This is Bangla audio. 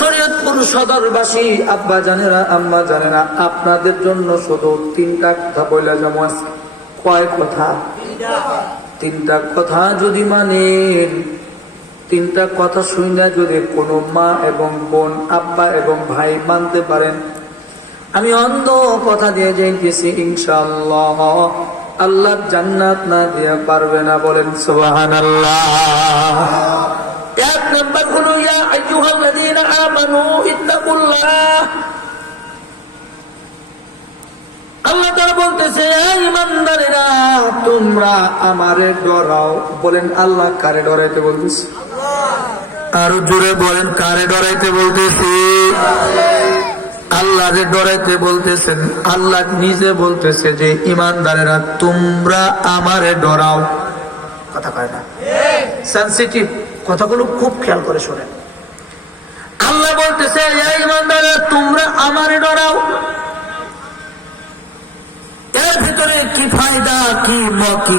শরীয়তপুর সদরবাসী আব্বা জানেরা, আম্মা জানেরা, আপনাদের জন্য শুধু তিনটা কথা বলে যাবো আজকে। কয় কথা? তিনটা কথা যদি মানেন, তিনটা কথা শুনে যদি কোনো মা এবং বোন, আব্বা এবং ভাই মানতে পারেন, আমি অন্ধ কথা দিয়ে যাইতেছি, ইনশাআল্লাহ আল্লাহ জান্নাত না দিয়ে পারবে না। বলেন সুবহানাল্লাহ। এক নাম্বার হলো ইয়া আইয়ুহাল্লাযীনা আমানু ইত্তাকুল্লাহ। আল্লাহ তাআলা বলতেছে, হে ঈমানদারেরা তোমরা আমারে ডরাও। বলেন আল্লাহ কারে ডরাইতে বলতেছে? আরো জোরে বলেন, কারে ডরাইতে বলতেছে? আল্লাহরে ডরাইতে বলতেছেন। আল্লাহ নিজে বলতেছে যে ঈমানদারেরা তোমরা আমারে ডরাও। কথা কয় না, সেনসিটিভ কথাগুলো খুব খেয়াল করে শোনেন। আল্লাহ বলতেছে এই ঈমানদারেরা তোমরা আমারে ডরাও। এর ভিতরে কি ফায়দা, কি